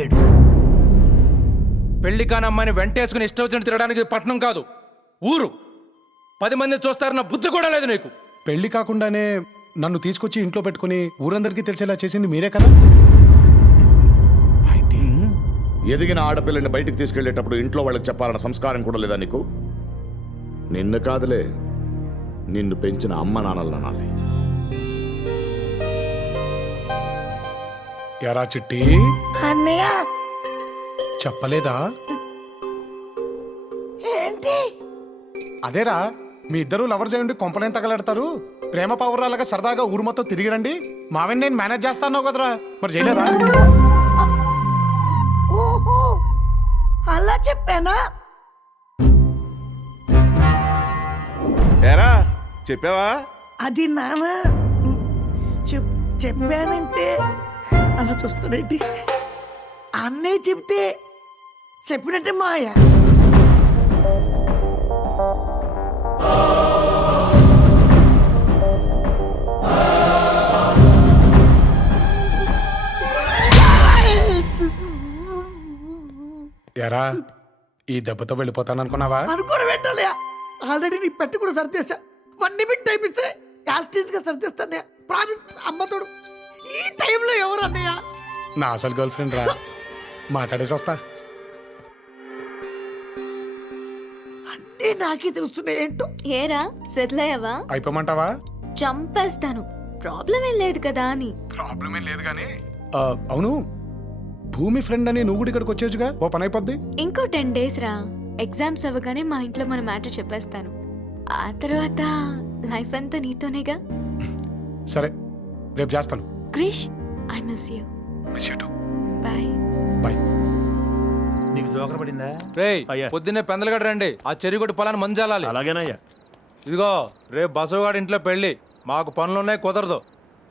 వెళ్ళిపోయాడు. పెళ్లి కాని అమ్మాయిని వెంటేసుకుని ఇష్టం వచ్చినట్టు తిరగడానికి పట్నం కాదు, ఊరు. 10 మంది చూస్తారన్న బుద్ధి కూడా లేదు నీకు. పెళ్లి కాకుండానే నన్ను తీసుకొచ్చి ఇంట్లో పెట్టుకుని ఊరందరికీ తెలిసేలా చేసింది మీరే కదా. ఎదిగిన ఆడపిల్లని బయటికి తీసుకెళ్లేటప్పుడు ఇంట్లో వాళ్ళకి చెప్పాలన్న సంస్కారం కూడా లేదా నీకు? నిన్ను కాదులే, నిన్ను పెంచిన అమ్మ నాన్నలు అనాలి. ఎరా చిట్టి, అన్నయ్య చెప్పలేదా? ఏంటి? అదేరా, మీ ఇద్దరు లవర్ చేయండి కొంపలేం తగలెడతారు, ప్రేమ పౌరాలుగా సరదాగా ఊరు మొత్తం తిరిగి రండి, మావని నేను మేనేజ్ చేస్తాను కదరా, మరి చేయలేదా? ఓహో, అలా చెప్పానా? ఏరా చెప్పావా? అది నాన్న చెప్పానంటే అలా చూస్తాడేంటి? అన్నయ్య చెప్తే చెప్పినట్టే మాయ. ఎరా, ఈ దెబ్బతో వెళ్ళిపోతాననుకున్నావా? అనుకోని పెట్టాలి. ఆల్రెడీ నీ పెట్టి కూడా సర్దేశా. 1 నిమిట్ టైం ఇస్తే యాస్టీజ్ గా సర్దేస్తానే. ప్రామిస్ అమ్మతోడు. ఈ టైంలో ఎవరు అన్నయ్య? నా అసలు గర్ల్ ఫ్రెండ్ రా, మాట్లాడేసి వస్తా. అంటే నాకే తెలుస్తున్నాయి ఏంటో. ఏరా సెటిల్ అయ్యావా? అయిపోమంటావా? చంపేస్తాను, ప్రాబ్లం ఏం లేదు కదా అని. ప్రాబ్లం ఏం లేదు కానీ అవును, భూమి ఫ్రెండ్ అని నువ్వు కూడా ఇక్కడికి వచ్చేచ్చుగా, ఓ పని అయిపోద్ది. ఇంకో 10 days రా, ఎగ్జామ్స్ అవ్వగానే మా ఇంట్లో మన మ్యాటర్ చెప్పేస్తాను. ఆ తర్వాత లైఫ్ అంతా నీతోనేగా. సరే, రేపు చేస్తాను. Krish, I miss you. Bye bye. నీకు జోకర్ పడిందా? రేయ్, అయ్యా. పొద్దున్నే పెందలగడ రండి, ఆ చెరుగొట్టు పొలాన్ని మంజాలాలి. అలాగేనయ్యా. ఇదిగో, రేపు బసవగాడి ఇంట్లో పెళ్ళి, మాకు పనులున్నాయి, కుదరదు.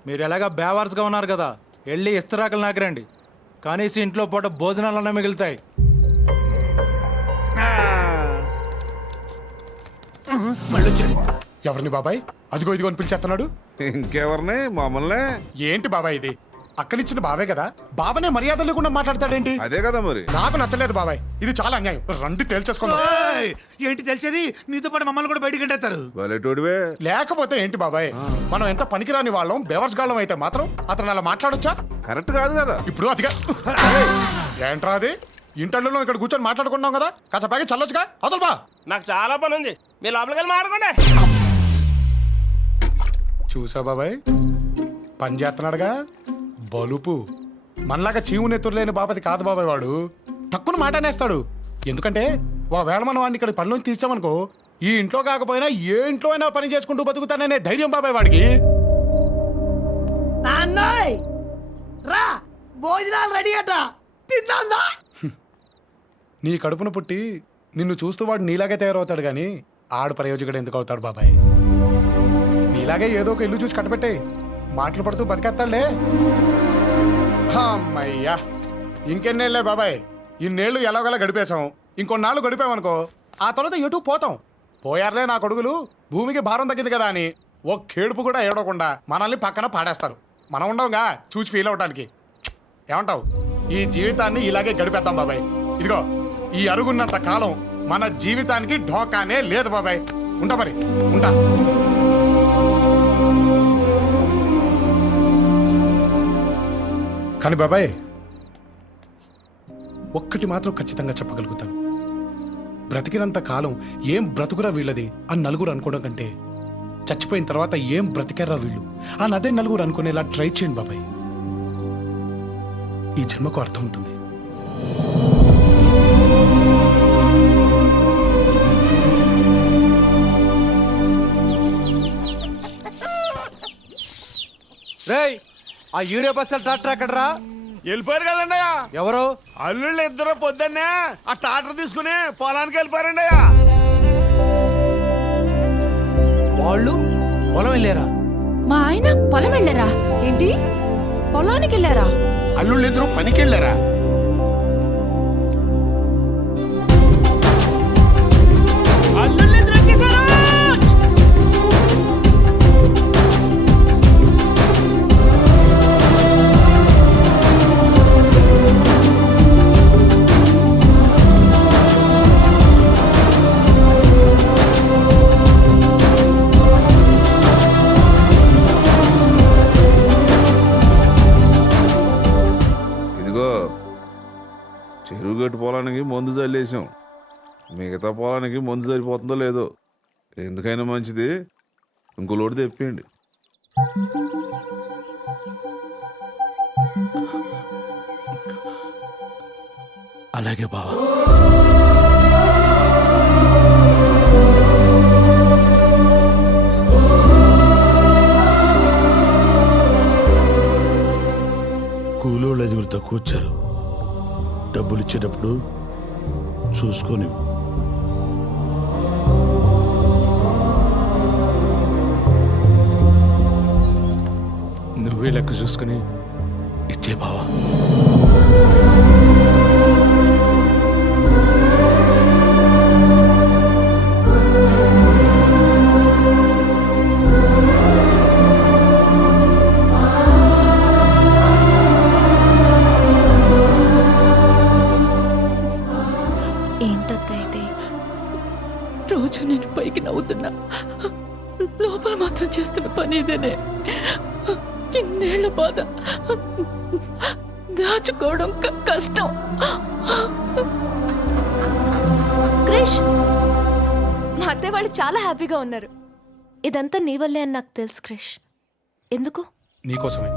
మీరు ఎలాగా బేవార్స్గా ఉన్నారు కదా, వెళ్ళి ఇస్తరాకులు నాకిరండి. కనీసం ఇంట్లో పూట భోజనాలన్నా మిగులుతాయి. ఎవరిని బాబాయ్? అదిగో ఇదిగో అని పిలిచేస్తున్నాడు. ఇంకెవరిని? మమ్మల్ని. ఏంటి బాబాయ్ ఇది? అక్కనిచ్చిన బావే కదా, బావనే మర్యాద లేకుండా మాట్లాడతాడేంటి? అదే కదా మరి. నాకు నచ్చలేదు బాబాయ్, ఇది చాలా అన్యాయం. రండి తేల్చేసుకుందాం. ఏంటి తెలిసేది? నీతో పాటు మమ్మల్ని కూడా బయటికి ఎంటేస్తారు. వలేటోడివే. లేకపోతే ఏంటి బాబాయ్, మనం ఎంత పనికిరాని వాళ్ళం, బేవర్స్ గాళ్ళం అయితే మాత్రం అతను అలా మాట్లాడొచ్చా? కరెక్ట్ కాదు కదా. ఇప్పుడు అదిగా ఏంట్రా అది? ఇంటర్లో ఇక్కడ కూర్చొని మాట్లాడుకున్నాం కదా, కాస్త పైకి చల్లొచ్చుగా. అదలు బా, నాకు చాలా పని ఉంది, మీరు లోపలికి వెళ్ళి మాట్లాడుకోండి. చూసా బాబాయ్, పని చేస్తున్నాడుగా బలుపు. మనలాగా చీము నెత్తురులేని బాపతి కాదు బాబాయ్ వాడు, తక్కువ మాట అనేస్తాడు. ఎందుకంటే ఒకవేళ మనం వాడిని ఇక్కడ పనిలోంచి తీసామనుకో, ఈ ఇంట్లో కాకపోయినా ఏ ఇంట్లో అయినా పని చేసుకుంటూ బతుకుతాననే ధైర్యం బాబాయ్ వాడికి. నాన్నయ్ రా, భోజనాలు రెడీ అట, తిందా? నీ కడుపున పుట్టి నిన్ను చూస్తూ వాడు నీలాగే తయారవుతాడు కానీ ఆడు ప్రయోజకుడు ఎందుకు అవుతాడు బాబాయ్? నీలాగే ఏదో ఒక ఇల్లు చూసి కట్టబెట్టే మాటలు పడుతూ బతికేస్తాడులే. అమ్మయ్యా, ఇంకెన్నేళ్లే బాబాయ్, ఇన్నేళ్లు ఎలాగోలా గడిపేశాం. ఇంకొన్నాళ్ళు గడిపామనుకో, ఆ తర్వాత ఎటు పోతాం. పోయారులే నా కొడుకులు, భూమికి భారం తగ్గింది కదా అని ఓ కేడుపు కూడా ఏడవకుండా మనల్ని పక్కన పాడేస్తారు. మనం ఉండవుగా చూసి ఫీల్ అవటానికి. ఏమంటావు? ఈ జీవితాన్ని ఇలాగే గడిపేద్దాం బాబాయ్. ఇదిగో, ఈ అరుగున్నంత కాలం మన జీవితానికి ఢోకానే లేదు బాబాయ్. ఉంటా మరి, ఉంటా. కానీ బాబాయ్, ఒక్కటి మాత్రం ఖచ్చితంగా చెప్పగలుగుతాను, బ్రతికినంత కాలం ఏం బ్రతుకురా వీళ్ళది అని నలుగురు అనుకోవడం కంటే, చచ్చిపోయిన తర్వాత ఏం బ్రతికారా వీళ్ళు అని అదే నలుగురు అనుకునేలా ట్రై చేయండి బాబాయ్. ఈ జన్మకు అర్థం ఉంటుంది. రేయ్, ఆ యూరియా బస్తాలు ట్రాక్టర్ ఎక్కడరా? వెళ్ళిపోయారు కదండి. ఎవరు? అల్లుళ్ళు ఇద్దరు పొద్దున్నే ఆ ట్రాక్టర్ తీసుకుని పొలానికి వెళ్ళిపోయారండి. అయ్యా, వాళ్ళు పొలం వెళ్ళారా? మా ఆయన పొలం వెళ్ళారా? ఏంటి, పొలానికి వెళ్ళారా? అల్లుళ్ళిద్దరూ పనికెళ్ళారా? మందు చల్లేసాం. మిగతా పొలానికి మందు సరిపోతుందో లేదో. ఎందుకైనా మంచిది ఇంకో లోటు తెప్పియండి. అలాగే బావా. కూలోళ్ళు ఐదుగురు తక్కువ వచ్చారు. డబ్బులు ఇచ్చేటప్పుడు చూసుకొని నువ్వే లెక్క చూసుకుని ఇచ్చే బావా. ఏంటత్తయ్య ఇది? రోజు నేను పైకి నవ్వుతున్నా, లోపల మాత్రం చేస్తున్న పని ఇదేనే. ఇన్నేళ్ల బాధ దాచుకోవడం కష్టం. క్రిష్, మా అత్తయ్య వాళ్ళు చాలా హ్యాపీగా ఉన్నారు. ఇదంతా నీ వల్లే అని నాకు తెలుసు క్రిష్. ఎందుకు? నీకోసమే.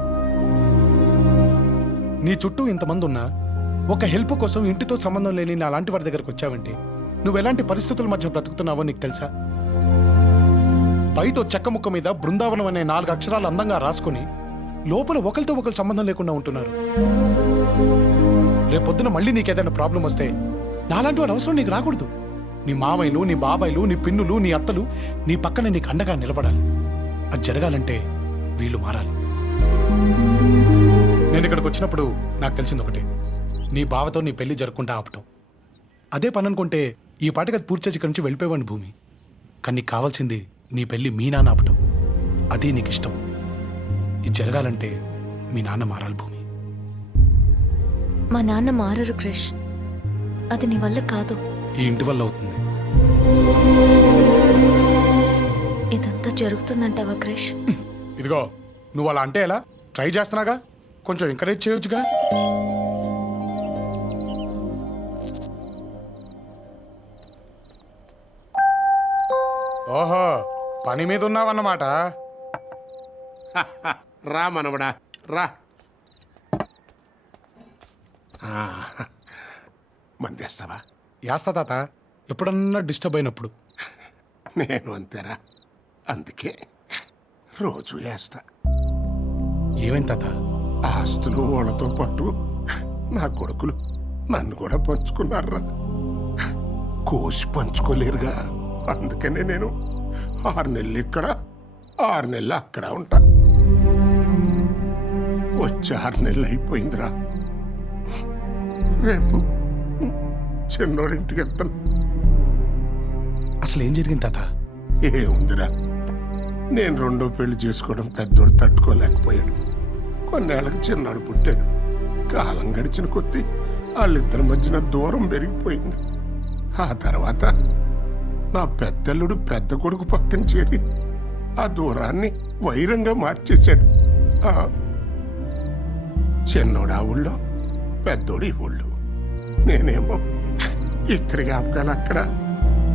నీ చుట్టూ ఇంతమంది ఉన్నా ఒక హెల్ప్ కోసం ఇంటితో సంబంధం లేని నా లాంటి వారి దగ్గరకు వచ్చావంటే నువ్వు ఎలాంటి పరిస్థితుల మధ్య బ్రతుకుతున్నావో నీకు తెలుసా? బయట చెక్క ముక్క మీద బృందావనం అనే 4 అక్షరాలు అందంగా రాసుకుని లోపల ఒకరితో ఒకరు సంబంధం లేకుండా ఉంటున్నారు. రేపొద్దున మళ్ళీ నీకేదైనా ప్రాబ్లం వస్తే నాలాంటి వాడు అవసరం నీకు రాకూడదు. నీ మావయ్యలు, నీ బాబాయిలు, నీ పిన్నులు, నీ అత్తలు నీ పక్కన నీకు అండగా నిలబడాలి. అది జరగాలంటే వీళ్ళు మారాలి. నేను ఇక్కడికి వచ్చినప్పుడు నాకు తెలిసింది ఒకటే, నీ బావతో నీ పెళ్లి జరగకుండా ఆపటం. అదే పని అనుకుంటే ఈ పాటకి అది పూర్తి చేసి ఇక్కడి నుంచి వెళ్ళిపోయేవాడిని భూమి. కానీ నీకు కావాల్సింది నీ పెళ్లి మీ నాన్న ఆపటం. అదే నీకు ఇష్టం. ఇది జరగాలంటే మీ నాన్న మారాలి భూమి. మా నాన్న మారరు క్రిష్. అది నీ వల్ల కాదు. ఈ ఇంటి వల్ల అవుతుంది. ఇదంతా జరుగుతుందంటావా క్రిష్? ఇదిగో నువ్వు అలా అంటే ఎలా? ట్రై చేస్తున్నాగా, కొంచెం ఎంకరేజ్ చేయొచ్చుగా. ఓహో, పని మీద ఉన్నావన్నమాట. రా మనవడా రా. మందేస్తావా? యాస్తా తాత, ఎప్పుడన్నా డిస్టర్బ్ అయినప్పుడు. నేను అంతేరా, అందుకే రోజు వేస్తా. ఏమైంది తాత? ఆస్తులు వాళ్ళతో పాటు నా కొడుకులు నన్ను కూడా పంచుకున్నారా. కోసి పంచుకోలేరుగా, అందుకనే నేను 6 నెలలు ఇక్కడ 6 నెలలు అక్కడ ఉంటా. వచ్చి 6 నెలలు అయిపోయిందిరా. రేపు చిన్నోడింటికి వెళ్తాను. అసలు ఏం జరిగింది తాత? ఏముందిరా, నేను 2వ పెళ్లి చేసుకోవడం పెద్దోడు తట్టుకోలేకపోయాడు. కొన్నేళ్ళకి చిన్నాడు పుట్టాడు. కాలం గడిచిన కొద్దీ వాళ్ళిద్దరి మధ్యన దూరం పెరిగిపోయింది. ఆ తర్వాత నా పెద్దల్లుడు పెద్ద కొడుకు పక్కన చేరి ఆ దూరాన్ని వైరంగా మార్చేశాడు. చిన్నోడు ఆ ఊళ్ళో, పెద్దోడు ఈ ఊళ్ళో. నేనేమో ఇక్కడి జ్ఞాపకాలు అక్కడ,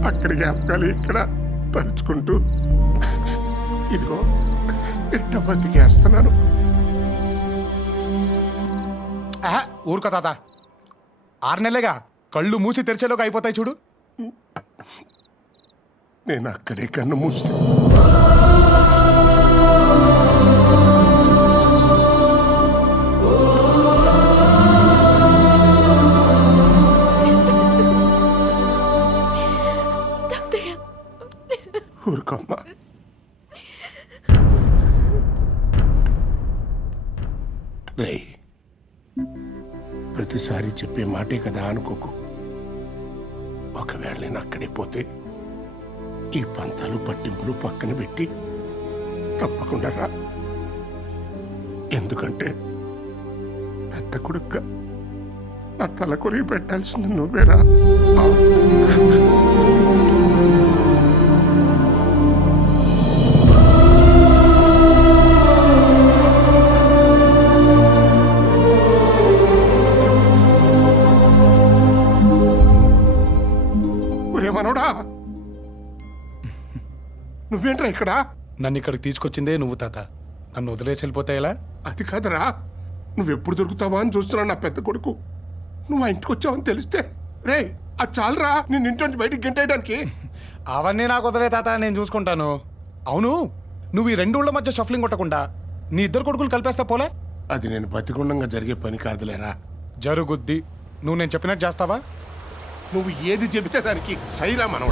అక్కడి జ్ఞాపకాలు ఇక్కడ తలుచుకుంటూ ఇదిగో ఇట్ట బతికేస్తున్నాను. ఊరుకో తాత, 6 నెలలేగా, కళ్ళు మూసి తెరిచేలోకి అయిపోతాయి చూడు. నేను అక్కడే కన్ను మూస్తే ఊరుకోమ్మా. రే, ప్రతిసారి చెప్పే మాటే కదా అనుకోకు. ఒకవేళ నేను అక్కడే పోతే ఈ పంతాలు పట్టింపులు పక్కన పెట్టి తప్పకుండా రా. ఎందుకంటే పెద్ద కొడుగ్గా నా తల కొరిగి పెట్టాల్సింది నువ్వేరా. నువ్వేంట్రా ఇక్కడ? నన్ను ఇక్కడికి తీసుకొచ్చిందే నువ్వు తాత. నన్ను వదిలేసి వెళ్ళిపోతే ఎలా? అది కాదురా, నువ్వెప్పుడు దొరుకుతావా అని చూస్తున్నావు నా పెద్ద కొడుకు. నువ్వు ఆ ఇంటికి వచ్చావని తెలిస్తే రే అది చాలరా నేను ఇంటి నుంచి బయటికి గంటేయడానికి. అవన్నీ నాకు వదిలే తాత, నేను చూసుకుంటాను. అవును, నువ్వు ఈ రెండు ఊళ్ళ మధ్య షఫ్లింగ్ కొట్టకుండా నీ ఇద్దరు కొడుకులు కలిపేస్తా పోలే? అది నేను బతికుండంగా జరిగే పని కాదులేరా. జరుగుద్ది. నువ్వు నేను చెప్పినట్టు చేస్తావా? నువ్వు ఏది చెబితే దానికి సైరా మనం.